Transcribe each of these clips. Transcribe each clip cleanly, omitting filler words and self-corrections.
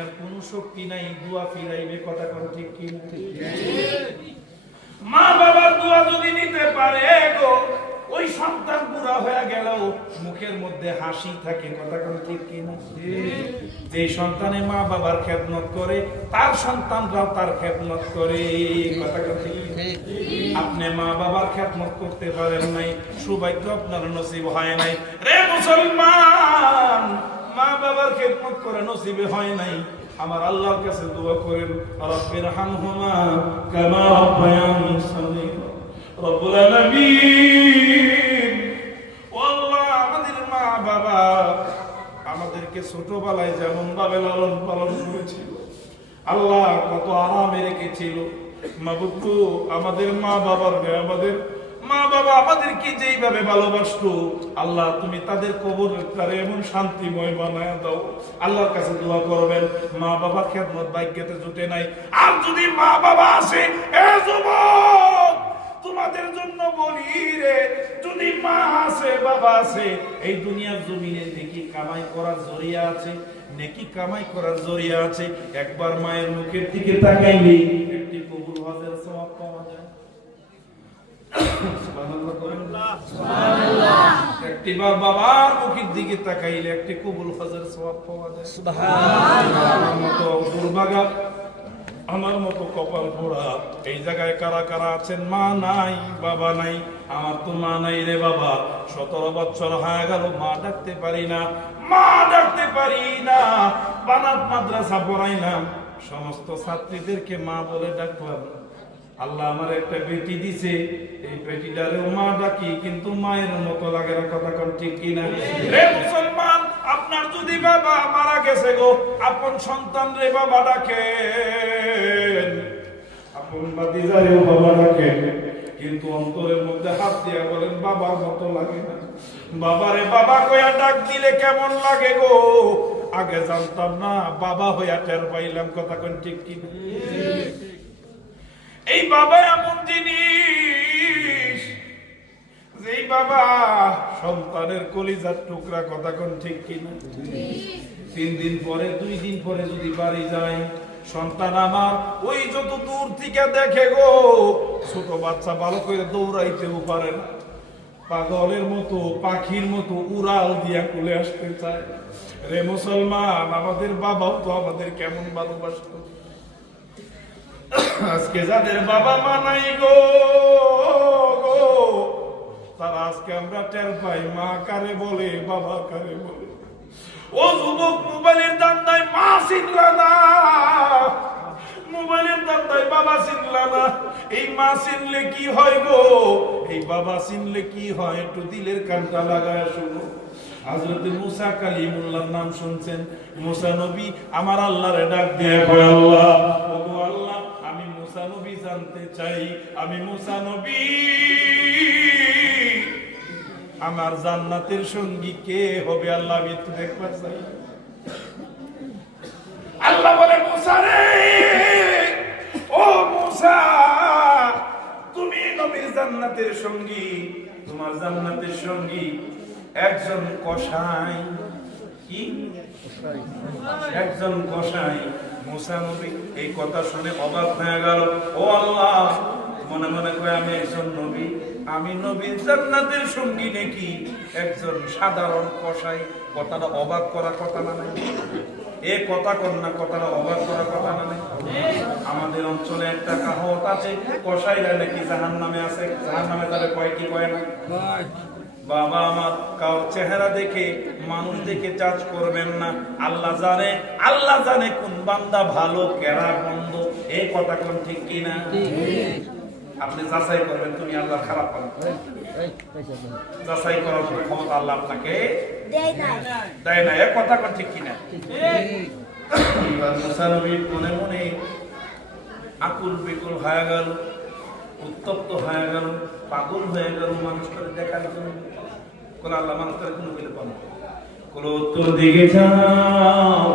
দুনিয়ার কোন শক্তি নাই দোয়া ফিরাইবে, কথা কোন ঠিক কি? মা বাবার দোয়া যদি নিতে পারে গো, ওই সন্তান বুড়া হয়ে গেল মুখের মধ্যে হাসি থাকে, কথা কোন ঠিক কি না? যে সন্তানে মা বাবার খেদমত করে তার সন্তানরাও তার খেদমত করে, কথা কোন ঠিক? আপনি মা বাবার খেদমত করতে পারেন নাই, সৌভাগ্য আপনার নসিব হয় নাই। রে মুসলমান, মা বাবার খেদমত করে নসিবে হয় নাই, আমার আল্লাহর কাছে দোয়া করেন, রব্বির হামহুমা কামা রাব্বায়ানি সগীরা। রব্বুল আলামিন, ও আল্লাহ, আমাদের মা বাবা আমাদেরকে ছোটবেলায় যেমন ভাবে লালন পালন করেছিল, আল্লাহ কত আরামে রেখেছিল। মাবুদ, আমাদের মা বাবার মা বাবা আমাদেরকে যেইভাবে ভালোবাসতো, আল্লাহ তুমি তাদের কবরটারে এমন শান্তিময় বানায় দাও। আল্লাহর কাছে দোয়া করবেন, মা বাবার খেদমত ভাগ্যতে জুটে নাই। আর যদি মা বাবা আসে, এ যুবক তোমাদের জন্য বলি রে, যদি মা আছে বাবা আছে, এই দুনিয়ার জমিনে নেকি কামাই করার জরিয়া আছে, নেকি কামাই করার জরিয়া আছে। একবার মায়ের মুখের দিকে তাকাইলে একটি কবুল হজের সওয়াব পাওয়া যায়। একটি বাবার মুখের দিকে তাকাইলে একটি কবুল হজের সওয়াব পাওয়া যায়। আমার মতো দুর্ভাগা, আমার মতো কপাল পোড়া এই জায়গায় কারা কারা আছেন মা নাই বাবা নাই? আমার তো মা নাই রে বাবা, 17 বছর হয়ে গেল মা ডাকতে পারি না, মা ডাকতে পারি না। বানাত মাদ্রাসা পড়াইলাম, সমস্ত ছাত্রীদেরকে মা বলে ডাকলাম। আল্লাহ আমার একটা বেটি দিছে, এই বেটিটারেও মা ডাকি, কিন্তু মায়ের মতো লাগে না, কথা কোন ঠিক কিনা? রে মুসলমান, আপনার যদি বাবা মারা গেছে গো, আপন সন্তান রে বাবা ডাকেন, আপন ভাতিজারেও বাবা ডাকেন, কিন্তু অন্তরের মধ্যে হাত দিয়া বলেন বাবার মতো লাগে না। বাবারে বাবা কইয়া ডাক দিলে কেমন লাগে গো, আগে জানতাম না, বাবা হইয়া টের পাইলাম, কথা কোন ঠিক কিনা? এই বাবা এমন জিনিস, যেই বাবা সন্তানের কলিজার টুকরা, কথা কোন ঠিক কিনা? 3 দিন পরে 2 দিন পরে যদি বাড়ি যায়, সন্তান আমার ওই যত দূর থেকে দেখে গো, ছোট বাচ্চা ভালো করে দৌড়াইতেও পারে না, পাগলের মতো পাখির মতো উড়াল দিয়া কুলে আসতে চায়। রে মুসলমান, আমাদের বাবাও তো আমাদের কেমন ভালোবাসতো। আজকে যাদের বাবা মা নাই গো, তারা আজকে আমরা টের পাই মা কারে বলে, বাবা কারে বলে। ও যুবক, মোবাইলের দান্দায় মা চিনলা না, মোবাইলের দান্দায় বাবা চিনলা না। এই মা চিনলে কি হয় গো, এই বাবা চিনলে কি হয়, একটু দিলের কানটা লাগায় শুনো। হযরত মুসা কালিমুল্লাহর নাম শুনছেন? মুসা নবী আমার আল্লাহরে ডাক দিয়ে কয়, আল্লাহ, ওগো আল্লাহ, আমি মুসা নবী জানতে চাই, আমি মুসা নবী, আমার জান্নাতের সঙ্গী কে হবে? আল্লাহ, আমি একটু দেখবার চাই। আল্লাহ বলে, মুসা রে, ও মুসা, তুমি নবীর জান্নাতের সঙ্গী, তোমার জান্নাতের সঙ্গী একজন কসাই। কি? একজন কসাই। মুসা নবী এই কথা শুনে অবাক হয়ে গেল। ও আল্লাহ, মনে মনে কয় আমি একজন নবী, আমি নবীর জান্নাতের সঙ্গী নাকি একজন সাধারণ কসাই? কথাটা অবাক করা কথা না নাই? এ কথা কন্যা, কথাটা অবাক করা কথা না নাই? আমাদের অঞ্চলে একটা কাহাওয়াত আছে, কসাইরা নাকি জাহান্নামে আছে, জাহান্নামে তারা কয় কি কয় না? বাবা আমার, কারোর চেহারা দেখে মানুষ দেখে জাজ করবেন না। আল্লাহ জানে, আল্লাহ জানে কোন বান্দা ভালো কেরা মন্দ। এই কথা কোন ঠিক কিনা? আপনি যাচাই করবেন, তুমি আল্লাহ খারাপ পাবেন, যাচাই করার ক্ষমতা আল্লাহ আপনাকে দেয় না। এই কথা কোন ঠিক কিনা? মুসা নবী মনে মনে আকুল বিকুল হয়ে গেল, উত্তপ্ত হয়ে গেল, পাগল হয়ে গেল মানুষটাকে দেখার জন্য। কোন আল্লাহ মানুষটাকে কোনো বলে পাবো, কোন উত্তর দিকে যাও,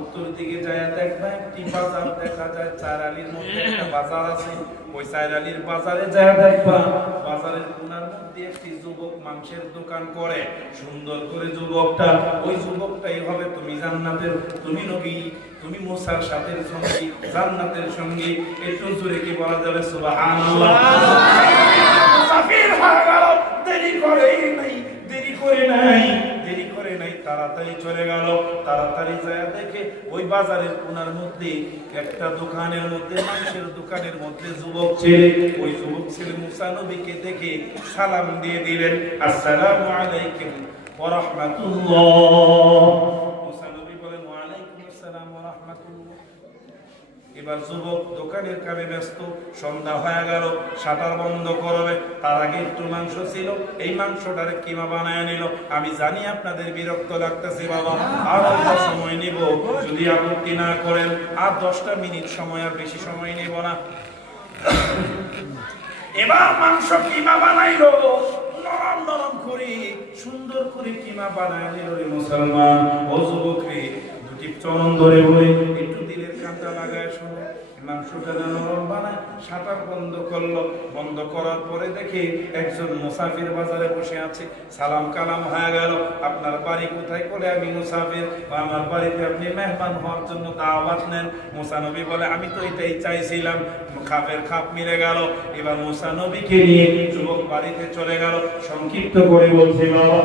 উত্তর দিকে যায় দেখবা একটি বাজার দেখা যায়, 4 আলির মধ্যে একটা বাজার আছে, ওই 4 আলির বাজারে যায় দেখবা বাজারের কোণার মধ্যে একটি যুবক মাংসের দোকান করে, সুন্দর করে যুবকটা, ওই যুবকটাই হবে তুমি জান্নাতের, তুমি নবী, তুমি মুসার সাথে সঙ্গী, জান্নাতের সঙ্গী। একটু জোরে কি বলা যাবে সুবহানাল্লাহ? মুসাফির হয়ে গেল, দেরি করে নাই, তাড়াতাড়ি চলে গেল। তাড়াতাড়ি যায় দেখে ওই বাজারের কোণার মধ্যে একটা দোকানের মধ্যে, মাংসের দোকানের মধ্যে যুবক ছেলে, ওই যুবক ছেলে মুসা নবীকে দেখে সালাম দিয়ে দিলেন, আসসালামু আলাইকুম ওয়া রাহমাতুল্লাহ। মুসা নবী বলেন, ওয়া আলাইকুম আসসালাম ওয়া রাহমাতুল্লাহ। এবার যুবক দোকানের কামে ব্যস্ত, সন্ধ্যা হয়ে গেল, শাটার বন্ধ করবে, তার আগে একটু মাংস ছিল, এই মাংসটারে কিমা বানায় নিল। আমি জানি আপনাদের বিরক্ত লাগতেছে বাবা, আর অল্প সময় নিব, যদি আপত্তি না করেন আর 10টা মিনিট সময়, আর বেশি সময় নেব না। এবার মাংস কিমা বানাইলো, নরম নরম করে সুন্দর করে কিমা বানায় নিল রে মুসলমান। ও যুবক রে, দুটি চরণ ধরে বলে একটু দিলের কাঁটা লাগায় শোনো, মাংসটা নরম বানায়। শাটার বন্ধ করলো, বন্ধ করার পরে দেখে একজন মুসাফির বাজারে বসে আছে। সালাম কালাম হয়ে গেল, আপনার বাড়ি কোথায়? বলে আমি মুসাফির, আমার বাড়িতে আপনি মেহমান হওয়ার জন্য দাওয়াত নেন। মুসা নবী বলে, আমি তো এটাই চাইছিলাম। খাপের খাপ মিলে গেল। এবার মুসা নবীকে নিয়ে যুবক বাড়িতে চলে গেল। সংক্ষিপ্ত করে বলছি বাবা,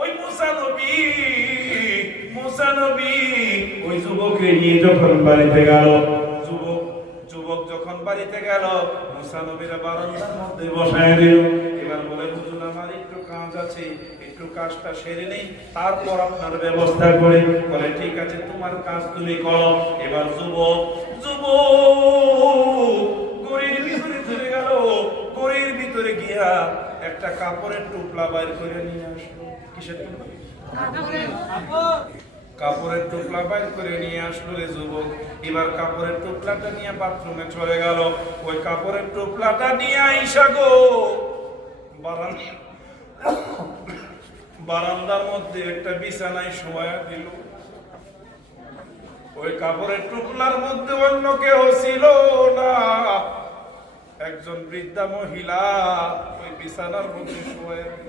ওই মুসা নবী ওই যুবককে নিয়ে যখন বাড়িতে গেল, যুবক যখন বাড়িতে গেল, মুসা নবীর বারান্দার মধ্যে বসায় দিল। এবার বলে, হুজুর আমার একটু কাজ আছে, একটু কাজটা সেরে নেই, তারপর আপনার ব্যবস্থা করে। বলে, ঠিক আছে, তোমার কাজ তুমি করো। এবার যুবক গড়ির ভিতরে চলে গেল। গড়ির ভিতরে গিয়া একটা কাপড়ের টুকলা বাইর করে নিয়ে আসলো। কিসের টুকলা? কাপড়ের টুকলা বাইর করে নিয়ে আসলো রে যুবক। এবার কাপড়ের টুকলাটা নিয়ে বাথরুমে চলে গেল। ওই কাপড়ের টুকলাটা নিয়ে আইসা গো বারান্দার মধ্যে একটা বিছানায় শোয়া দিল। ওই কাপড়ের টুকলার মধ্যে অন্য কেউ ছিল না, একজন বৃদ্ধা মহিলা ওই বিছানার মধ্যে শোয়া দিল।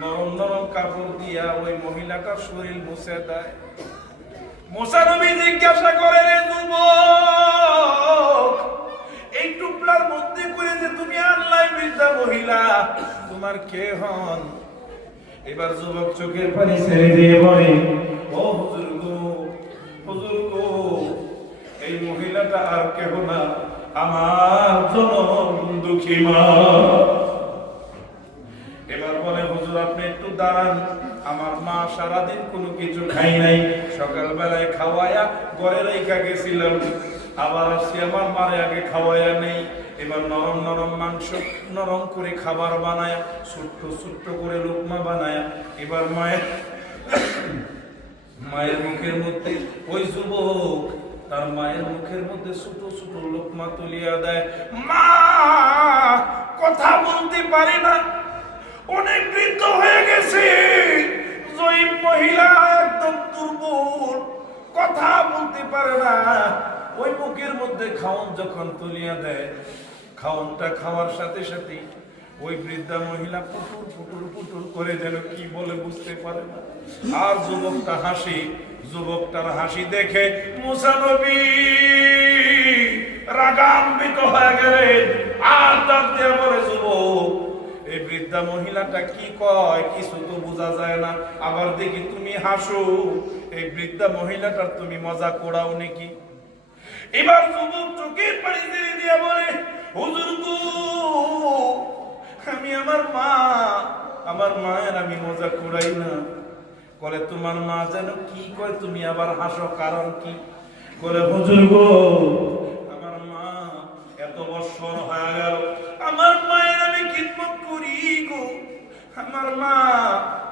নরম নরম কাপড় দিয়া ওই মহিলাটার শরীর মুছে দেয়। মুসা নবী জিজ্ঞাসা করে, রে যুবক, এই টুকলার মধ্যে করে যে তুমি আনলাই বৃদ্ধা মহিলা, তোমার কে হন? এবার যুবক চোখের পানি ছেড়ে দিয়ে বলে, ও হুজুর গো, এই মহিলাটা আর কেহ না, আমার জনম দুঃখী মা। এবার বলে, হুজুর আপনি একটু দাঁড়ান, আমার মা সারাদিন কোনো কিছু খাই নাই, সকালবেলায় খাওয়ায়া ঘরে রেখা গেছিলাম, আবার আসছি আমার মারে আগে খাওয়ায়া নেই। এবার নরম নরম মাংস নরম করে খাবার বানায়া, ছোট্ট ছোট্ট করে লোকমা বানায়া, এবার মায়ের মুখের মধ্যে ওই যুবক তার মায়ের মুখের মধ্যে ছোট ছোট লোকমা তুলিয়া দেয়। মা কথা বলতে পারে না, অনেক বৃদ্ধ হয়ে গেছে, জয়ীব মহিলা একদম দুর্বল, কথা বলতে পারে না। ওই মুখের মধ্যে খাওন যখন তুলিয়া দেয়, খাওনটা খাওয়ার সাথে সাথে ওই বৃদ্ধা মহিলা পুটুর পুটুর পুটুর করে যেন কি বলে বুঝতে পারে না। আর যুবকটা হাসি, যুবকটার হাসি দেখে মুসা নবী রাগান্বিত হয়ে গেলেন। আর ডাক দিয়ে বলে, যুবক, এই বৃদ্ধা মহিলাটা কি কয় কিছু তো বোঝা যায় না, আবার দেখি তুমি হাসো, এই বৃদ্ধা মহিলাটার তুমি মজা করাও নাকি? এবার যুবক চোখের পানি ছেড়ে দিয়ে বলে, হুজুর গো, আমি আমার মায়ের আমি মজা করাই না। বলে, তোমার মা যেন কি কয় তুমি আবার হাসো, কারণ কি? বলে, হুজুর গো, আমার মা এত বছর হয়ে গেল, আমার মায়ের আমি খিদমত করি গো, আমার মা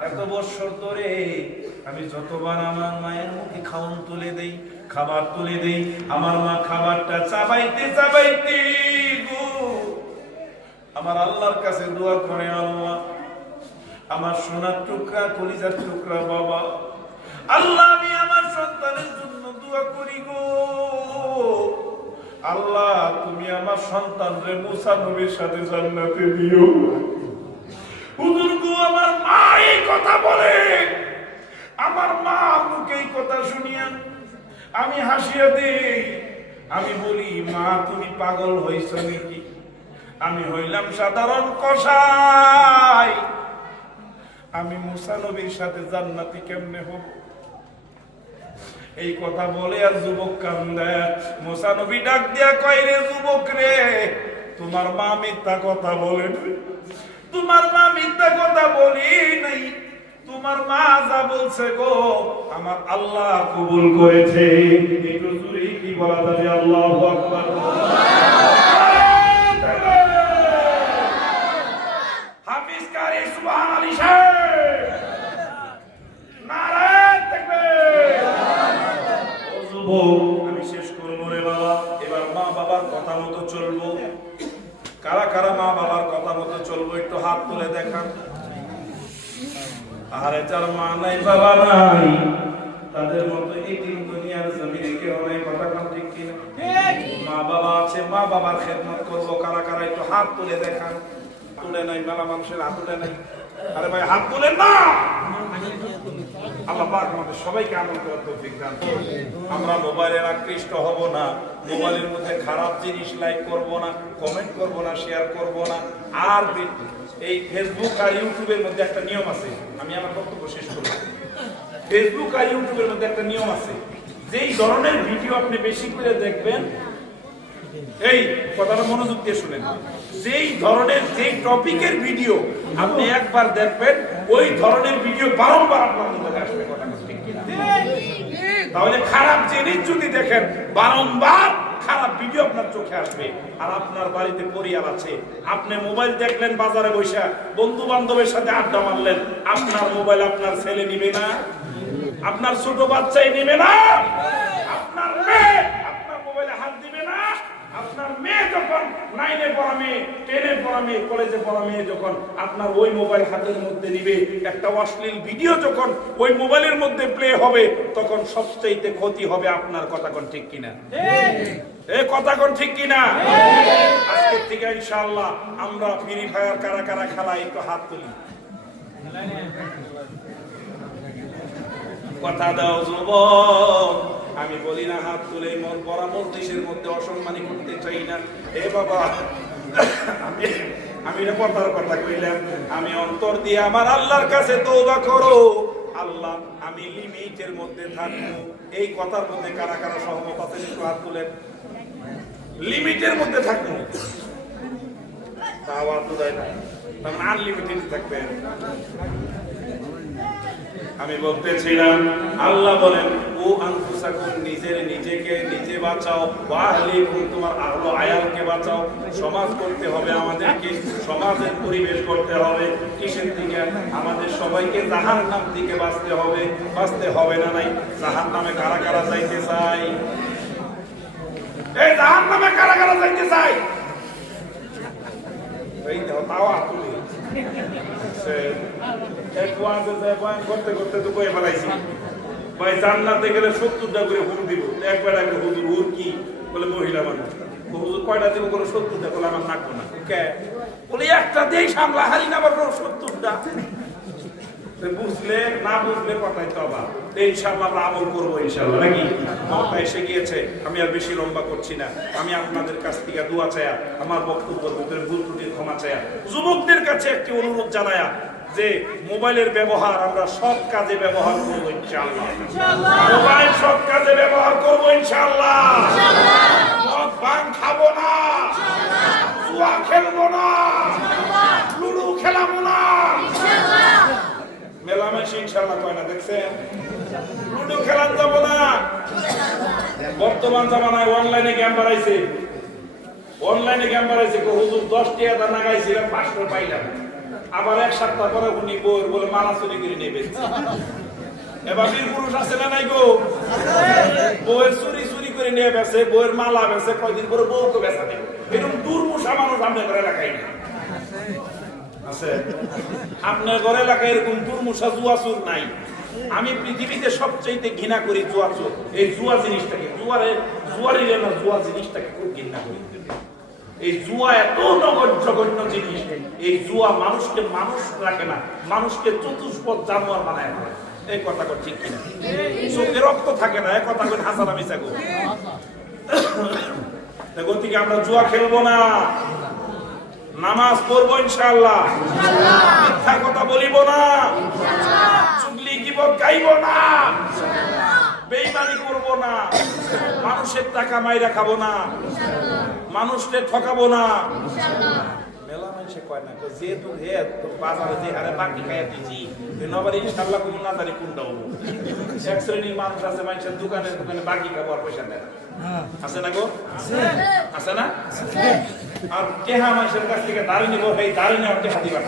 এত বছর ধরে আমি যতবার আমার মায়ের মুখে খাওন তুলে দেই, খাবার তুলে দেই, আমার মা খাবারটা চাবাইতে চাবাইতে গো আমার আল্লাহর কাছে দোয়া করে, আল্লাহ আমার সোনার টুকরা, কলিজার টুকরা বাবা, আল্লাহ আমি আমার সন্তানের জন্য দোয়া করি গো, আল্লাহ তুমি আমার সন্তানরে মুসা নবীর সাথে জান্নাতে দিও। হুজুর গো, আমার মা এই কথা বলে, আমার মা মুখে এই কথা শুনিয়া আমি হাসিয়া দেই। আমি বলি, মা তুমি পাগল হইছ নাকি? আমি হইলাম সাধারণ কসাই, আমি মুসা নবীর সাথে জান্নাতি কেমনে হব? এই কথা বলে আর যুবক কান্দে। মুসা নবী ডাক দিয়া কয়, রে যুবক রে, তোমার মা মিথ্যা কথা বলেন, তোমার মা মিথ্যা কথা বলি নাই, তোমার মা যা বলছে গো আমার আল্লাহ কবুল করেছে। একটু জোরে কি বলা যাবে? আল্লাহু আকবার। হাফিজ কারি সুবহানাল্লাহ সাহেব, নারায়ে তাকবীর। ও যুবক, আমি শেষ করব রে বাবা, এবার মা বাবার কথা মতো চলবো। কারা কারা মা বাবার কথা মতো চলবো একটু হাত তুলে দেখান। আরে যার মা নাই বাবা নাই, তাদের মতো এই তিন দুনিয়ার জমিনে কেউ নাই। কথা কোন ঠিক কিনা? মা বাবা আছে, মা বাবার খেদমত করবো। কারা কারা একটু হাত তুলে দেখান। তুলে নাই, মেলা মানুষের হাত তুলে নাই। আরে ভাই হাত তুলেন না। আল্লাহ পাক আমাদের সবাইকে আমল করার তৌফিক দান করুন। আমরা মোবাইলের আকৃষ্ট হব না, মোবাইলের মধ্যে খারাপ জিনিস লাইক করব না, কমেন্ট করব না, শেয়ার করব না। আর এই ফেসবুক আর ইউটিউবের মধ্যে একটা নিয়ম আছে, আমি আমার বক্তব্য শেষ করব। ফেসবুক আর ইউটিউবের মধ্যে একটা নিয়ম আছে, যেই ধরনের ভিডিও আপনি বেশি করে দেখবেন, এই কথাটা মনোযোগ দিয়ে শুনেন, যেই ধরনের যেই টপিকের ভিডিও আপনি একবার দেখবেন, ওই ধরনের ভিডিও বারংবার আপনার মধ্যে আসবে। কথা ঠিক কিনা? তাহলে খারাপ জিনিস যদি দেখেন, বারংবার খারাপ ভিডিও আপনার চোখে আসবে। আর আপনার বাড়িতে পরিবার আছে, আপনি মোবাইল দেখলেন বাজারে বসে, বন্ধু বান্ধবের সাথে আড্ডা মারলেন, আপনার মোবাইল আপনার ছেলে নিবে না? আপনার ছোট বাচ্চাই নিবে না? আপনার মেয়ে আপনার মোবাইলে হাত দিবে না? আপনার মেয়ে যখন 9 এ পড়া মেয়ে, 10 এ পড়া মেয়ে, কলেজে পড়া মেয়ে যখন আপনার ওই মোবাইল হাতের মধ্যে নিবে, একটা অশ্লীল ভিডিও যখন ওই মোবাইলের মধ্যে প্লে হবে, তখন সবচেয়ে ক্ষতি হবে আপনার। কথা কোন ঠিক কিনা? এই কথা কোন ঠিক কিনা? আজকে থেকে ইনশাআল্লাহ আমরা ফ্রি ফায়ার কারা কারা খেলাই একটু হাত তুলি। কথা দাও যুবক। আমি বলি না হাত তুলে মন বরাবর দেশের মধ্যে অসম্মানী করতে চাই না। এ বাবা, আমি এটা কথার কথা কইলাম, আমি অন্তর দিয়ে আমার আল্লাহর কাছে তওবা করো, আল্লাহ আমি লিমিটের মধ্যে থাকবো। এই কথার মধ্যে কারা কারা সহমত আছেন একটু হাত তুলেন। লিমিটের মধ্যে থাকবো, তাও হাত দেয় না, তখন আনলিমিটেড থাকবেন। আমি বলতেছিলাম, আল্লাহ বলেন, ও আনফুসাকুম, নিজেকে নিজে বাঁচাও, ওয়া আহলিকুম, তোমার আহলো আয়ালকে বাঁচাও। সমাজ করতে হবে আমাদেরকে, সমাজের পরিবেশ করতে হবে। কিসের থেকে? আমাদের সবাইকে জাহান্নাম থেকে বাঁচতে হবে। বাঁচতে হবে না নাই? জাহান্নামে কারা কারা যাইতে চাই? এই জাহান্নামে কারা কারা যাইতে চাই? এই দেখো, তাও আতুলি করতে করতে তো কয়ে ফেলাইছি, ভাই জান্নাতে গেলে 70টা করে হুর দিব। একবার আগে হুজুর, হুর কি বলে? মহিলা মানুষ। হুজুর কয়টা দিব? করে 70টা। বলে আমার নাকবো না। বলে একটা দিয়ে সামলা হারি না, আবার 70টা। বুঝলে না বুঝলে কথাই তো আবার। ইনশাআল্লাহ আমরা আমল করবো ইনশাআল্লাহ, নাকি? মওত এসে গিয়েছে, আমি আর বেশি লম্বা করছি না। আমি আপনাদের কাছ থেকে দোয়া চায়া, আমার বক্তব্যের ভিতরে ভুল ত্রুটির ক্ষমা চায়া, যুবকদের কাছে একটি অনুরোধ জানায়া যে মোবাইলের ব্যবহার আমরা সৎ কাজে ব্যবহার করবো ইনশাআল্লাহ। মোবাইল সৎ কাজে ব্যবহার করবো ইনশাআল্লাহ। মদ ভাঙ খাবো না, জুয়া খেলবো না, লুডু খেলাবো না। মেলামেশা ইনশাআল্লাহ কয় না, দেখছেন? লুডো খেলার যাব না। বর্তমান জামানায় অনলাইনে গেম বাড়াইছে, অনলাইনে গেম বাড়াইছে। হুজুর 10 টাকা দানা গাইছিলাম, 500 পাইলাম। আবার এক সপ্তাহ পরে উনি বউর বলে মালা চুরি করে নেবে। এবার বীর পুরুষ আছে না নাই গো? বউয়ের চুরি করে নিয়ে বেছে, বউয়ের মালা বেছে, কয়দিন পরে বউকে বেচা দেবে। এরকম দুর্মুষা মানুষ আমাদের এলাকায় না আছে? আপনার ঘরে এলাকায় এরকম দুর্মুষা জুয়াচুর নাই? আমি পৃথিবীতে সবচেয়ে ঘৃণা করি জুয়া। এই জুয়া জিনিসটাকে, জুয়ারি না, জুয়া জিনিসটাকে খুব ঘৃণা করি। এই জুয়া এত জঘন্য জিনিস। এই জুয়া মানুষকে মানুষ রাখে না, মানুষকে চতুষ্পদ জানোয়ার বানায় ফেলে। এই কথা কর ঠিক কিনা? চোখে রক্ত থাকে না, এক কথা কই হাসান আমি চাগো। গতিকে আমরা জুয়া খেলবো না, নামাজ পড়বো ইনশাআল্লাহ, মিথ্যা কথা বলিব না, চুগলি গীবত গাইব না, বেঈমানি করব না, মানুষের টাকা মাইরা খাবো না, মানুষকে ঠকাবো না। মেলা মানুষে কয় না যেহেতু বাজারে যে হারে বাকি খাইয়া দিচ্ছি নবার ইনশাআল্লাহ কোন না জানি কোনটা হবো। এক শ্রেণীর মানুষ আছে, মানুষের দোকানে দোকানে বাকি খাবো আর পয়সা দেয় না। আছে না গো? আছে না? আর কেহা মানুষের কাছ থেকে দাঁড়িয়ে নিবো, এই দাঁড়িয়ে নেওয়ার টেহা দিবার